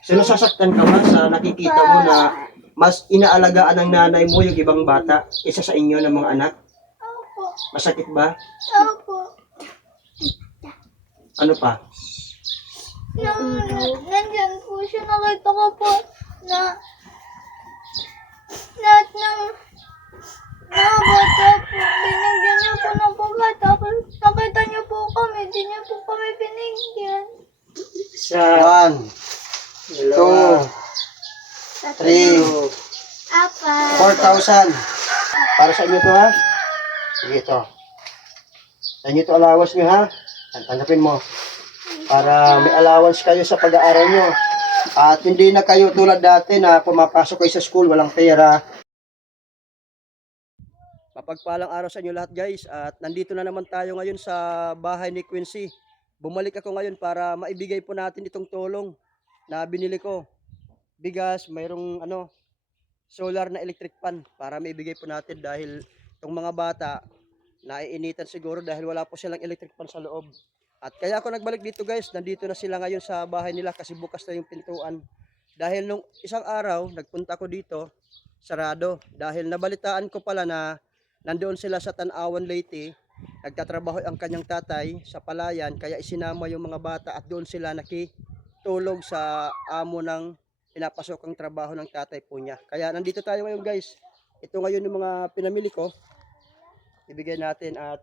So nasasaktan ka ba sa nakikita mo na mas inaalagaan ng nanay mo yung ibang bata isa sa inyo ng mga anak? Opo. Masakit ba? Opo. Ano pa? Nandyan po siya, nakita ko po na lahat ng mga bata po, binigyan niyo po ng pagkain. Tapos nakita niyo po kami, di niyo po kami binigyan. Isa, 1, 2, dalawa, 3, Apa. 4,000. Para sa inyo to ha? Sige ito. Sa inyo to allowance nyo ha? Tanggapin mo. Para may allowance kayo sa pag-aaral nyo. At hindi na kayo tulad dati na pumapasok kayo sa school, walang pera. Mapagpalang araw sa inyo lahat guys. At nandito na naman tayo ngayon sa bahay ni Quincy. Bumalik ako ngayon para maibigay po natin itong tulong na binili ko. Bigas, mayroong solar na electric fan para maibigay po natin dahil itong mga bata naiinitan siguro dahil wala po silang electric fan sa loob. At kaya ako nagbalik dito guys, nandito na sila ngayon sa bahay nila kasi bukas na yung pintuan. Dahil nung isang araw, nagpunta ko dito, sarado. Dahil nabalitaan ko pala na nandoon sila sa Tanawan Leyte, nagtatrabaho ang kanyang tatay sa palayan, kaya isinama yung mga bata at doon sila nakitulog sa amo ng pinapasokang trabaho ng tatay po niya. Kaya nandito tayo ngayon guys. Ito ngayon yung mga pinamili ko. Ibigay natin at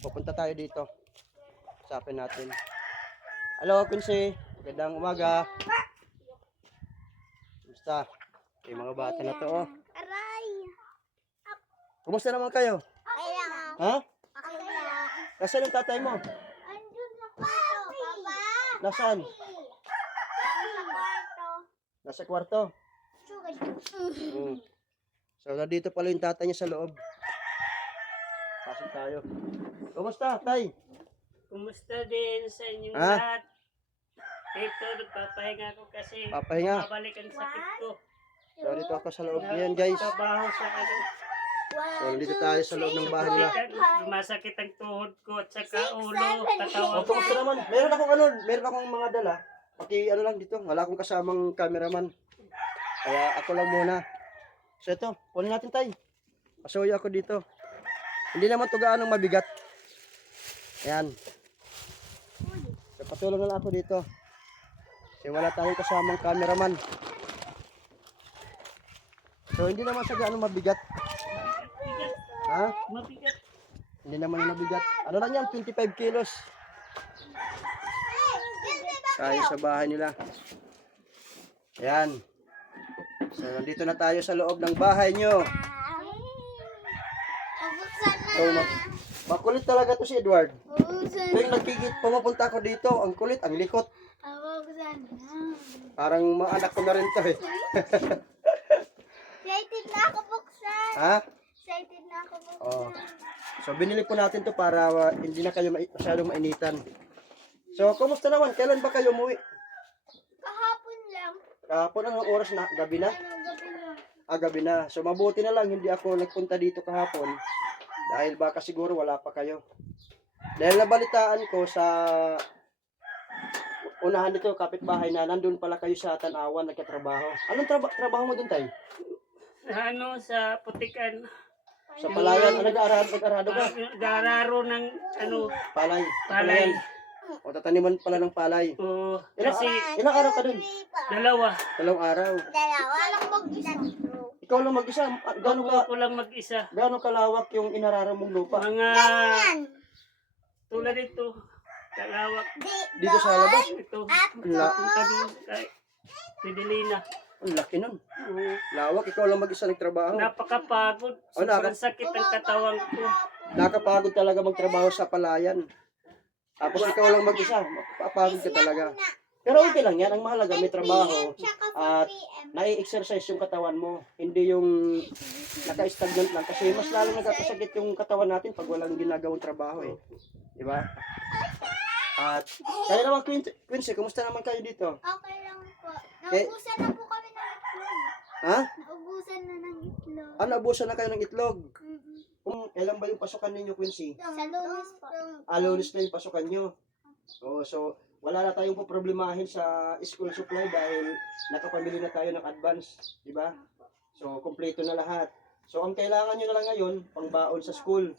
pupunta tayo dito. Usapin natin. Hello, Quincy. Magandang umaga. Kumusta? Yung mga bata na to, oh. Aray. Kumusta naman kayo? Okay lang. Ha? Okay lang. Nasaan yung tatay mo? Andun na po, Papa. Nasaan? Sa kwarto. Nasa kwarto. So, nandito pala yung tatay niya sa loob. Pasok tayo. Kumusta, tay? kumusta din sa inyong Ha? lahat? Ito, nagpapahinga ko kasi Papahinga. mabalik ang sakit ko. So, dito ako sa loob ngayon, guys. Trabaho sa ano, So, nandito tayo sa loob ng bahay nila. masakit ang tuhod ko at saka ulo, Oh, katawan. kumusta naman? Meron akong mga dala. Lang dito. Wala akong kasamang cameraman. Kaya ako lang muna. So, ito. Kunin natin tayo. Pasuyo ako dito. Hindi naman ito gaanong mabigat. Ayan. So, patulong na lang ako dito. Kasi wala tayong kasamang cameraman. So, hindi naman siya gaanong mabigat. Ha? Mabigat. Hindi naman yung mabigat. Ano lang yan? 25 kilos. Tayo sa bahay nila. Ayan. So, nandito na tayo sa loob ng bahay nyo. So, makulit talaga to si Edward. Tuwing pumupunta ako dito, ang kulit, ang likot. Parang mga anak ko na rin to eh. Excited na ako buksan. Ha? Excited na ako buksan. Oo. So, binili po natin to para hindi na kayo masyadong mainitan. So, kumusta naman? Kailan ba kayo umuwi? Kahapon lang. Kahapon, anong oras na? Gabi na? Gabi na. Gabi na. So, mabuti na lang hindi ako nagpunta dito kahapon. Dahil baka siguro wala pa kayo. Dahil nabalitaan ko sa unahan dito, kapitbahay na nandun pala kayo sa Tanawan, nagkatrabaho. Anong trabaho mo dun tayo? Ano, sa putikan. Sa palayan? Nag-arado ka? Gararo ng ano, Palay. palay. O tataniman pala ng palay. O, kasi Ilang araw ka dun? dalawa. 2 araw. Dalawa lang mag-isa. Ikaw lang mag-isa. Ako lang mag-isa. Gaano kalawak yung inararo mong lupa? Mga Yan. tulad ito, kalawak. Dito sa labas? Ito, La- punta doon kay Fidelina. Ang laki nun. Lawak, ikaw lang mag-isa nagtrabaho. Napakapagod. Oh, Sobrang sakit ang katawan ko. Nakapagod talaga magtrabaho sa palayan. Tapos ikaw lang mag-isa, mapapagod ka talaga. Pero okay lang yan, ang mahalaga may trabaho at nai-exercise yung katawan mo. Hindi yung naka-stagnant lang kasi mas lalo nagkakasakit yung katawan natin pag walang ginagawang trabaho eh. Di ba? At kaya naman Quincy, kumusta naman kayo dito? Okay lang po. Naubusan na po kami ng itlog. Ha? Naubusan na ng itlog. Naubusan na kayo ng itlog. Mm-mm. Kailan ba yung pasukan ninyo, Quincy? Sa Lunes po. Lunes na yung pasukan nyo. So wala na tayong poproblemahin sa school supply dahil nakapamili na tayo ng advance, di ba? So, kompleto na lahat. So, ang kailangan nyo na lang ngayon, pangbaon sa school.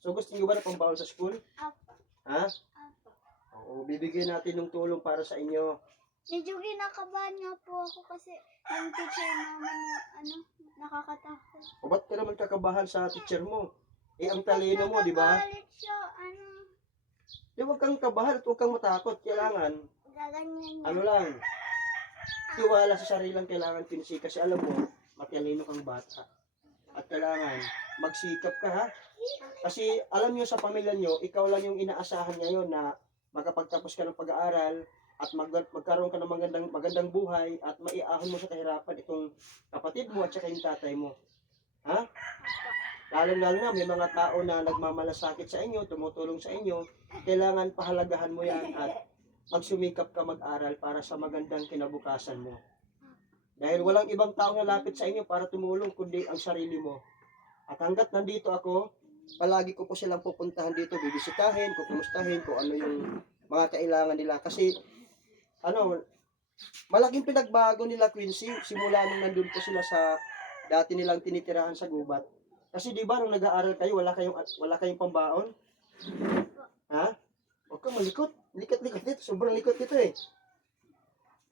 So, gusto nyo ba na pangbaon sa school? Apo. Ha? Apo. Oo, bibigyan natin ng tulong para sa inyo. Medyo kinakabahan nga po ako kasi yung teacher namin nakakatakot. O ba't ka naman kakabahan sa teacher mo? Eh, ang talino mo, di ba? Nagagalit siya, Di huwag kang kabahan at huwag kang matakot. Kailangan, gaganyan niya. ano lang, tiwala sa sarilang kailangan pinsi. Kasi alam mo, matalino kang bata. At kailangan, magsikap ka ha. Kasi alam nyo sa pamilya nyo, ikaw lang yung inaasahan ngayon na makapagtapos ka ng pag-aaral at magkaroon ka ng magandang buhay at maiahon mo sa kahirapan itong kapatid mo at saka yung tatay mo. Ha? Lalo na may mga tao na nagmamalasakit sa inyo, tumutulong sa inyo, kailangan pahalagahan mo yan at magsumikap ka mag-aral para sa magandang kinabukasan mo. Dahil walang ibang tao na lapit sa inyo para tumulong kundi ang sarili mo. At hanggat nandito ako, palagi ko po silang pupuntahan dito, bibisitahin, kukumustahin kung ano yung mga kailangan nila. Kasi, malaking pinagbago nila Quincy, simula nung nandun po sila sa dati nilang tinitirahan sa gubat. Kasi di ba nung nag-aaral kayo, wala kayong pambaon? Ha? Huwag kang malikot. Likat-likat dito. Sobrang likot dito eh.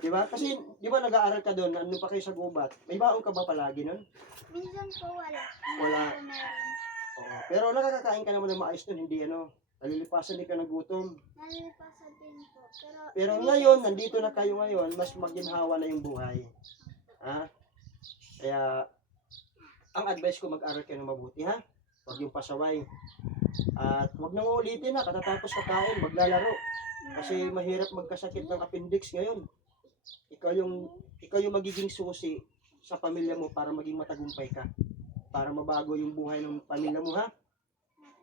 Di ba? Kasi di ba nag-aaral ka doon, ano pa kayo sa gubat? May baon ka ba palagi nun? Minsan po wala. Wala. Minsan po meron. Oo. Pero nakakakain ka naman ng maayos nun, hindi nalilipasan din ka ng gutom. Nalilipasan din po. Pero ngayon, nandito na kayo ngayon, mas maginhawa na yung buhay. Ha? Kaya, ang advice ko, mag-aral kayo ng mabuti, ha? Huwag yung pasaway. At huwag nang uulitin na, katatapos kakain, maglalaro. Kasi mahirap magkasakit ng appendix ngayon. Ikaw yung magiging susi sa pamilya mo para maging matagumpay ka. Para mabago yung buhay ng pamilya mo, ha?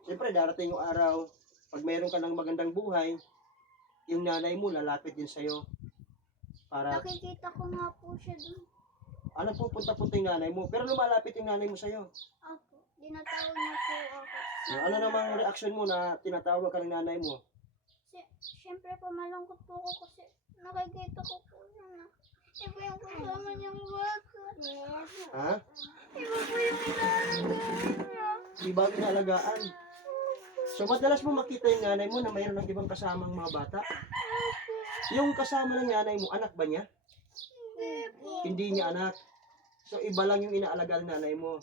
Siyempre, darating yung araw, pag mayroon ka ng magandang buhay, yung nanay mo lalapit din sa'yo. Para, Nakikita ko nga po siya doon. pupunta-punta yung nanay mo. Pero lumalapit yung nanay mo sa'yo. Opo. Dinatawag niya po ako. Ano namang reaksyon mo na tinatawag ka ng nanay mo? Siyempre po malungkot po ako kasi nakikita ko po siya na iba yung kasama niyang bata. Ha? Iba po yung inaalagaan niya. Di ba inaalagaan? So madalas mo makita yung nanay mo na mayroon ng ibang kasamang mga bata? Yung kasama ng nanay mo, anak ba niya? Hindi po. Hindi niya anak. So iba lang yung inaalagaan ng nanay mo.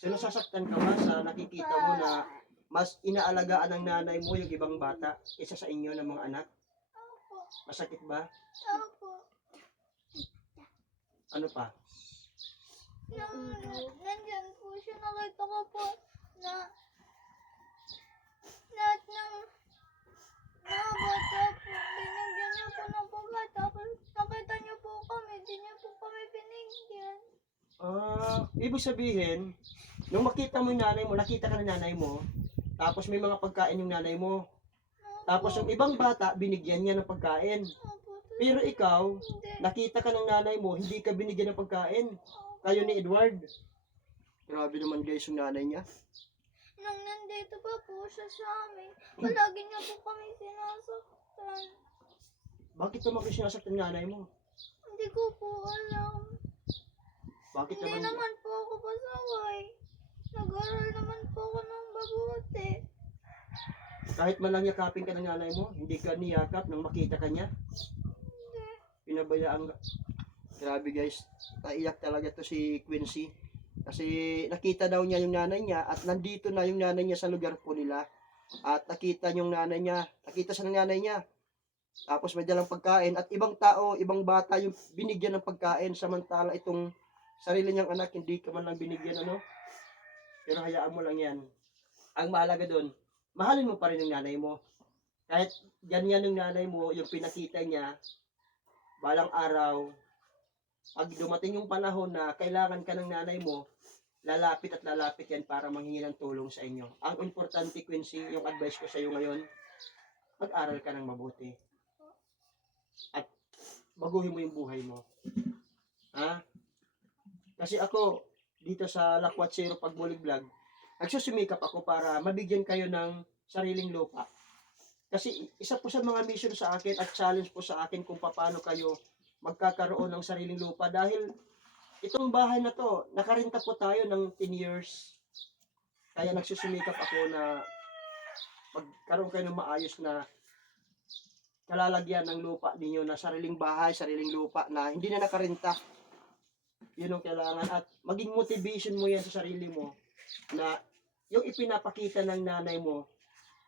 So nasasaktan ka ba sa nakikita mo na mas inaalagaan ng nanay mo yung ibang bata kaysa sa inyo ng mga anak? Opo. Masakit ba? Opo. Ano pa? Nandyan po siya. Nakita ko po na lahat ng mga bata po, binigyan niya po ng pagkain. Tapos nakita niyo po kami, di niyo po kami binigyan. Ibig sabihin, nung makita mo yung nanay mo, nakita ka ng nanay mo, tapos may mga pagkain yung nanay mo, tapos yung ibang bata, binigyan niya ng pagkain. Opo. Pero ikaw, Hindi. nakita ka ng nanay mo, hindi ka binigyan ng pagkain. Kayo ni Edward. Grabe naman guys yung nanay niya. Nung nandito pa po siya sa amin, palagi niya po kami sinasaktan. Bakit naman kayo sinasaktan ng nanay mo? Hindi ko po alam. Bakit Hindi naman? naman po ako pasaway. Nag-aral naman po ako ng mabuti. Kahit man lang yakapin ka ng nanay mo, hindi ka niyakap nang makita ka niya? Hindi. Pinabayaan ka. Grabe guys, naiyak talaga to si Quincy. Kasi nakita daw niya yung nanay niya at nandito na yung nanay niya sa lugar po nila. At nakita yung nanay niya, nakita siya ng nanay niya. Tapos may dalang pagkain at ibang tao, ibang bata yung binigyan ng pagkain samantala itong sarili niyang anak hindi ka man lang binigyan Pero hayaan mo lang yan. Ang mahalaga doon, mahalin mo pa rin yung nanay mo. Kahit ganyan yung nanay mo, yung pinakita niya, balang araw, pag dumating yung panahon na kailangan ka ng nanay mo, lalapit at lalapit yan para manghingi ng tulong sa inyo. Ang importante, Quincy, yung advice ko sa iyo ngayon, mag-aral ka ng mabuti. At baguhin mo yung buhay mo. Ha? Kasi ako, dito sa Lakwat Zero Pagbulig Vlog, nagsusumikap ako para mabigyan kayo ng sariling lupa. Kasi isa po sa mga mission sa akin at challenge po sa akin kung paano kayo magkakaroon ng sariling lupa. Dahil itong bahay na to, nakarenta po tayo ng 10 years. Kaya nagsusumikap ako na magkaroon kayo ng maayos na kalalagyan ng lupa ninyo na sariling bahay, sariling lupa na hindi na nakarenta. Yun ang kailangan. At maging motivation mo yan sa sarili mo na yung ipinapakita ng nanay mo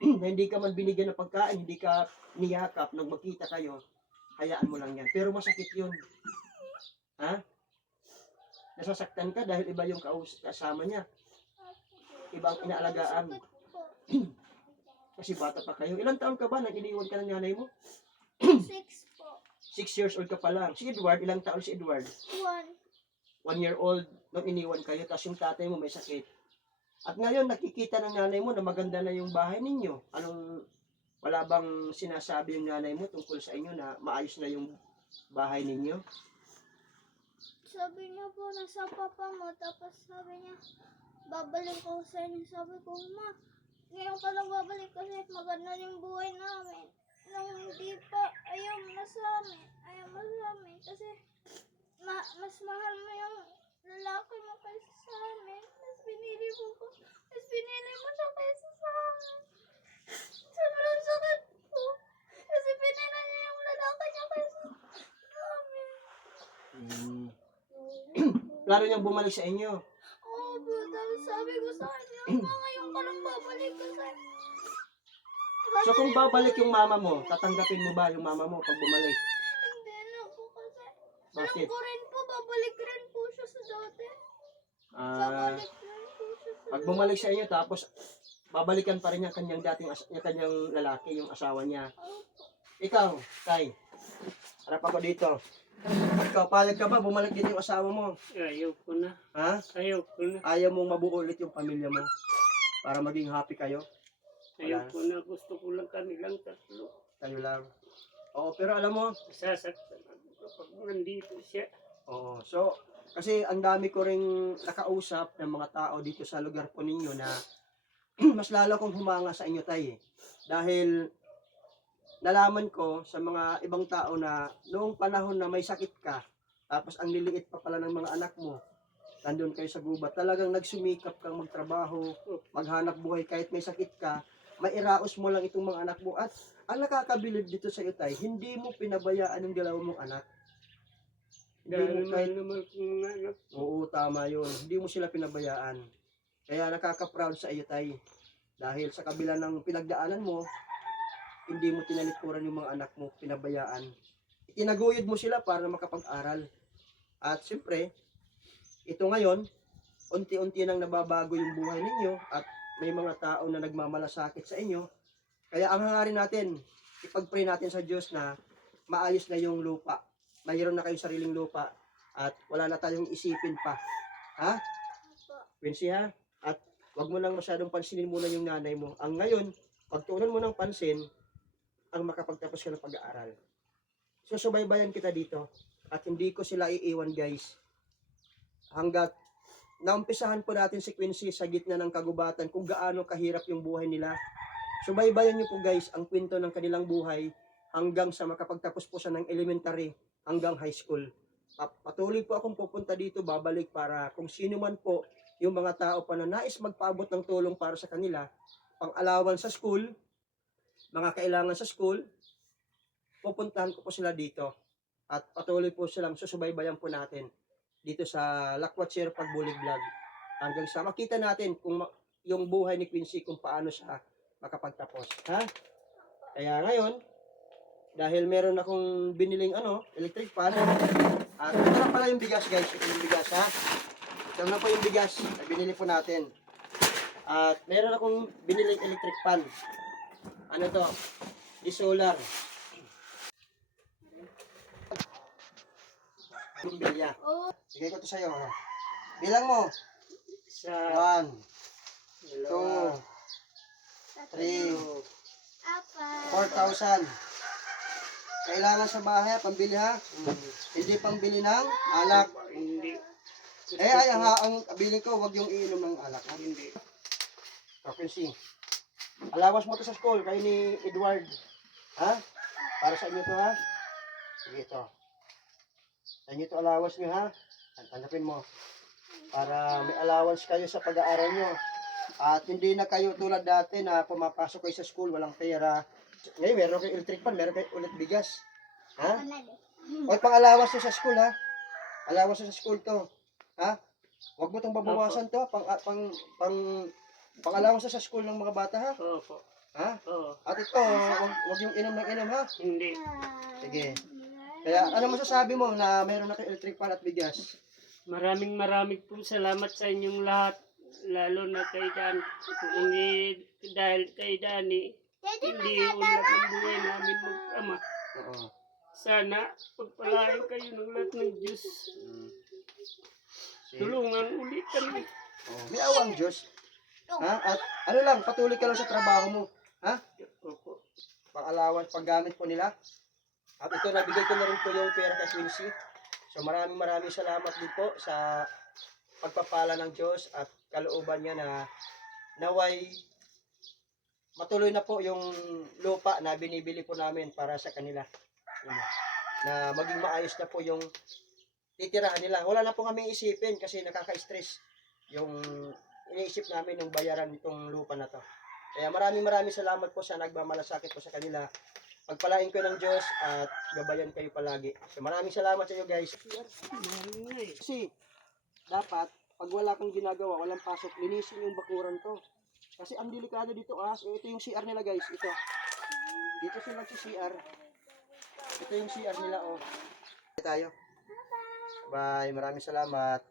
na hindi ka man binigyan ng pagkain, hindi ka niyakap nang magkita kayo, hayaan mo lang yan. Pero masakit yun. Ha? Nasasaktan ka dahil iba yung kasama niya. Ibang inaalagaan. Sakit po. Kasi bata pa kayo. Ilang taon ka ba nang iniwan ka ng nanay mo? 6 po. 6 years old ka pa lang. Si Edward, ilang taon si Edward? 1. 1 year old nung iniwan kayo, tapos yung tatay mo may sakit. At ngayon, nakikita ng nanay mo na maganda na yung bahay ninyo. Wala bang sinasabi yung nanay mo tungkol sa inyo na maayos na yung bahay ninyo? Sabi niya po, nasa papa mo. Tapos sabi niya, babalik ako sa inyo. Sabi ko, ma, ngayon ka lang babalik kasi maganda yung buhay namin. Nung hindi pa, ayaw mo na sa amin. Ayaw mo sa amin. Kasi mas mahal mo yung lalaki mo kaysa sa amin. Mas pinili mo siya kaysa sa amin. Sobrang sakit po. Kasi pinili niya yung lalaki niya kaysa sa amin. Plano niyang bumalik sa inyo. Oo po, tapos sabi ko sa kanya, ma, ngayon ka lang babalik kasi. So kung babalik yung mama mo, tatanggapin mo ba yung mama mo pag bumalik? Hindi na po kasi. Bakit? Alam ko rin po, babalik rin po siya sa dati. Ah, Babalik rin po siya sa pag bumalik sa inyo, tapos babalikan pa rin yung kanyang yung kanyang lalaki, yung asawa niya. Ikaw, Tay, harap ako dito. Ikaw, payag ka ba? Bumalik din yung asawa mo. Ayaw ko na. Ha? Ayaw ko na. Ayaw mong mabuo ulit yung pamilya mo para maging happy kayo. Ayaw ko na. Gusto ko lang kami lang tatlo. Kayo lang. Oo, pero alam mo, Sasaktan ako kapag nandito siya. oo. So, kasi ang dami ko ring nakausap ng mga tao dito sa lugar po ninyo na mas lalo kong humanga sa inyo, Tay. Dahil nalaman ko sa mga ibang tao na noong panahon na may sakit ka, tapos ang liliit pa pala ng mga anak mo, nandun kayo sa gubat, talagang nagsumikap kang magtrabaho, maghanap buhay kahit may sakit ka, mairaos mo lang itong mga anak mo. At ang nakakabilib dito sa iyo, Tay, hindi mo pinabayaan yung dalawa mong anak. Hindi Dahil mo kahit, naman kung anak. oo, tama yun. Hindi mo sila pinabayaan. Kaya nakaka-proud sa iyo, Tay. Dahil sa kabila ng pinagdaanan mo, hindi mo tinalikuran yung mga anak mo, pinabayaan. Itinaguyod mo sila para makapag-aral. At siyempre, ito ngayon, unti-unti nang nababago yung buhay ninyo at may mga tao na nagmamalasakit sa inyo. Kaya ang hangarin natin, ipag-pray natin sa Diyos na maayos na yung lupa. Mayroon na kayong sariling lupa at wala na tayong isipin pa. Ha? Quincy, ha? At wag mo lang masyadong pansinin muna yung nanay mo. Ang ngayon, pagtuunan mo ng pansin, ang makapagtapos ka ng pag-aaral. Susubaybayan kita dito at hindi ko sila iiwan, guys. Hanggat naumpisahan po natin si Quincy sa gitna ng kagubatan kung gaano kahirap yung buhay nila. Subaybayan niyo po, guys, ang kwento ng kanilang buhay hanggang sa makapagtapos po siya ng elementary hanggang high school. Patuloy po akong pupunta dito, babalik para kung sino man po yung mga tao pa na nais magpaabot ng tulong para sa kanila, pang-alawan sa school, mga kailangan sa school, pupuntahan ko po sila dito. At patuloy po silang susubaybayan po natin dito sa Lakwatser Pagbulig Vlog. Hanggang sa makita natin kung yung buhay ni Quincy kung paano siya makapagtapos. Ha? Kaya ngayon, dahil meron akong biniling electric fan, at ito na pala yung bigas, guys. Ito yung bigas, ha? Ito na po yung bigas na binili po natin. At meron akong biniling electric fan. Ano to? Di solar. Bilya. Bigay ko to sa'yo. Ha? Bilang mo. Sa 1, 2, dalawa, 3, Apa. 4,000. Kailangan sa bahay, pambili ha. Hindi pambili ng alak. hindi. Ang bili ko, wag yung iinom ng alak. Ha? Hindi. Quincy, Allowance mo to sa school, kayo ni Edward. Ha? Para sa inyo to, ha? Sige, ito. Sa inyo to allowance nyo, ha? Tanggapin mo. Para may allowance kayo sa pag-aaral nyo. At hindi na kayo tulad dati na pumapasok kayo sa school, walang pera. Ngayon, meron kayo electric pan, meron kayo ulit bigas. Ha? O, pang-allowance nyo sa school, ha? Allowance nyo sa school to. Ha? Huwag mo itong babawasan to. Pang-allowance sa school ng mga bata, ha? Opo. Ha? Oo. At ito, wag yung inom ng inom, ha? Hindi. Sige. Kaya, ano masasabi mo na meron na kayo electric pan at bigas? Maraming po salamat sa inyong lahat. Lalo na kay Dan. Kung hindi dahil kay Dani, hindi ulat ang buhay namin mag-ama. Oo. Sana pagpalain kayo ng lahat ng Diyos. Tulungan ulit kami. Oh, may awang Diyos. Ha? At ano lang, patuloy ka lang sa trabaho mo. Ha? Opo. Pang-allowance, paggamit po nila. At ito, nabigay ko na rin po yung pera kay Quincy. So maraming salamat din po sa pagpapala ng Diyos at kalooban niya na naway matuloy na po yung lupa na binibili po namin para sa kanila. Na maging maayos na po yung titirahan nila. Wala na po kami isipin kasi nakaka-stress yung iniisip namin yung bayaran nitong lupa na to. Kaya maraming salamat po sa nagmamalasakit po sa kanila. Pagpalain ko ng Diyos at gabayan kayo palagi. So maraming salamat sa inyo guys. Kasi dapat pag wala kang ginagawa, walang pasok, linisin yung bakuran to. Kasi ang delikado dito ito yung CR nila guys, ito. Dito sila sa CR. Ito yung CR nila oh. Tayo. Bye, maraming salamat.